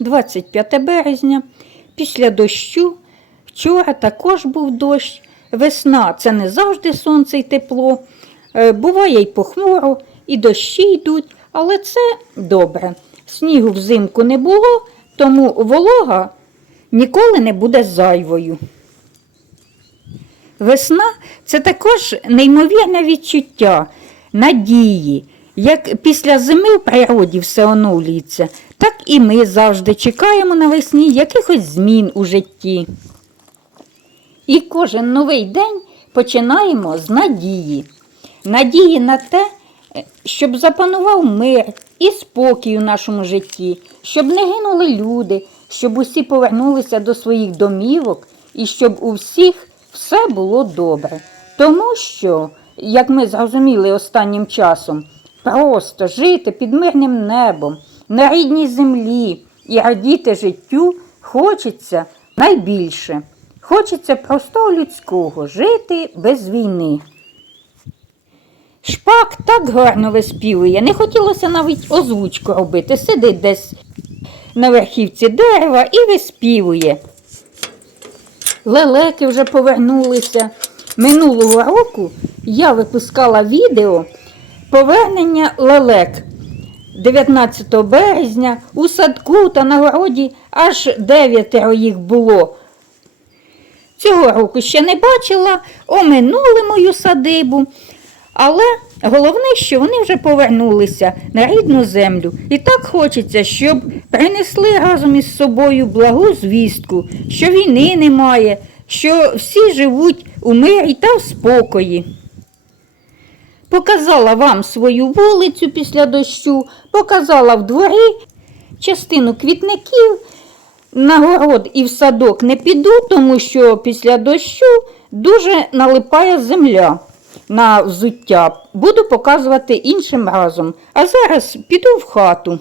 25 березня. Після дощу. Вчора також був дощ. Весна це не завжди сонце і тепло. Е, Буває й похмуро, і дощі йдуть, але це добре. Снігу взимку не було, тому волога ніколи не буде зайвою. Весна це також неймовірне відчуття, надії. Як після зими в природі все оновлюється, так і ми завжди чекаємо навесні якихось змін у житті. І кожен новий день починаємо з надії. Надії на те, щоб запанував мир і спокій у нашому житті, щоб не гинули люди, щоб усі повернулися до своїх домівок і щоб у всіх все було добре. Тому що, як ми зрозуміли останнім часом, просто жити під мирним небом, на рідній землі і радіти життю хочеться найбільше. Хочеться простого людського жити без війни. Шпак так гарно виспівує, не хотілося навіть озвучку робити. Сидить десь на верхівці дерева і виспівує. Лелеки вже повернулися. Минулого року я випускала відео повернення лелек 19 березня у садку та на городі аж дев'ятеро їх було. Цього року ще не бачила, оминули мою садибу. Але головне, що вони вже повернулися на рідну землю. І так хочеться, щоб принесли разом із собою благу звістку, що війни немає, що всі живуть у мирі та в спокої. Показала вам свою вулицю після дощу, показала в дворі частину квітників. На город і в садок не піду, тому що після дощу дуже налипає земля на взуття. Буду показувати іншим разом. А зараз піду в хату.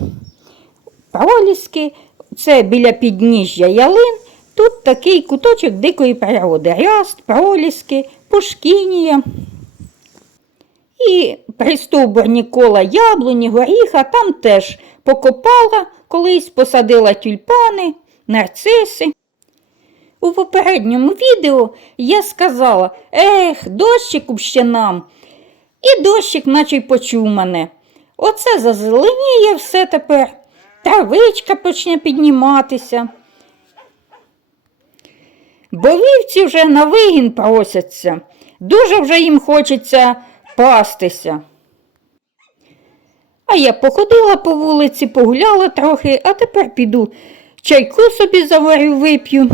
Проліски, це біля підніжжя ялин. Тут такий куточок дикої природи. Ряст, проліски, пушкінія. І пристовбурні кола яблуні, горіха, там теж покопала, колись посадила тюльпани, нарциси. У попередньому відео я сказала, ех, дощику б ще нам. І дощик наче й почув мене. Оце зазеленіє все тепер, травичка почне підніматися. Бо вівці вже на вигін просяться, дуже вже їм хочеться пастися. А я походила по вулиці, погуляла трохи, а тепер піду чайку собі заварю, вип'ю.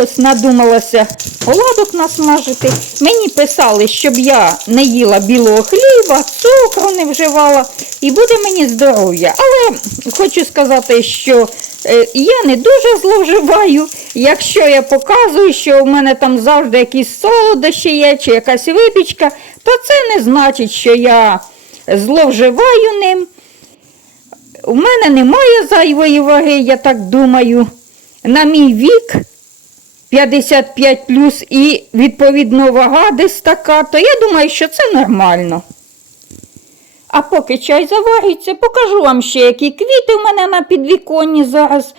Ось надумалася оладок насмажити. Мені писали, щоб я не їла білого хліба, цукру не вживала і буде мені здоров'я. Але хочу сказати, що е, я не дуже зловживаю. Якщо я показую, що в мене там завжди якісь солодощі є чи якась випічка, то це не значить, що я зловживаю ним. У мене немає зайвої ваги, я так думаю. На мій вік 55 плюс і відповідно вага десь така, то я думаю, що це нормально. А поки чай заварюється, покажу вам ще, які квіти в мене на підвіконні зараз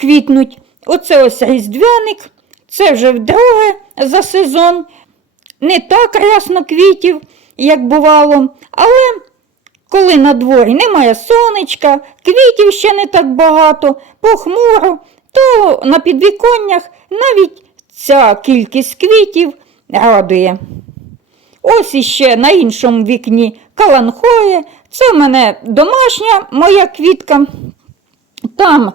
квітнуть. Оце ось різдвяник, це вже вдруге за сезон. Не так рясно квітів, як бувало, але коли на дворі немає сонечка, квітів ще не так багато, похмуро, то на підвіконнях навіть ця кількість квітів радує. Ось іще на іншому вікні каланхоє. Це в мене домашня моя квітка. Там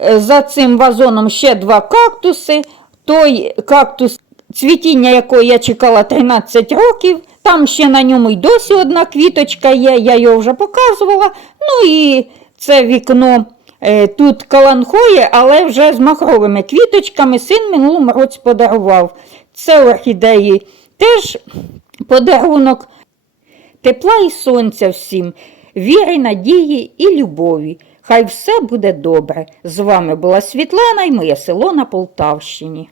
е, за цим вазоном ще два кактуси. Той кактус, цвітіння якого я чекала 13 років. Там ще на ньому й досі одна квіточка є, я його вже показувала. Ну і це вікно. Е, Тут каланхоє, але вже з махровими квіточками син минулому році подарував. Це орхідеї теж подарунок тепла і сонця всім, віри, надії і любові. Хай все буде добре. З вами була Світлана і моє село на Полтавщині.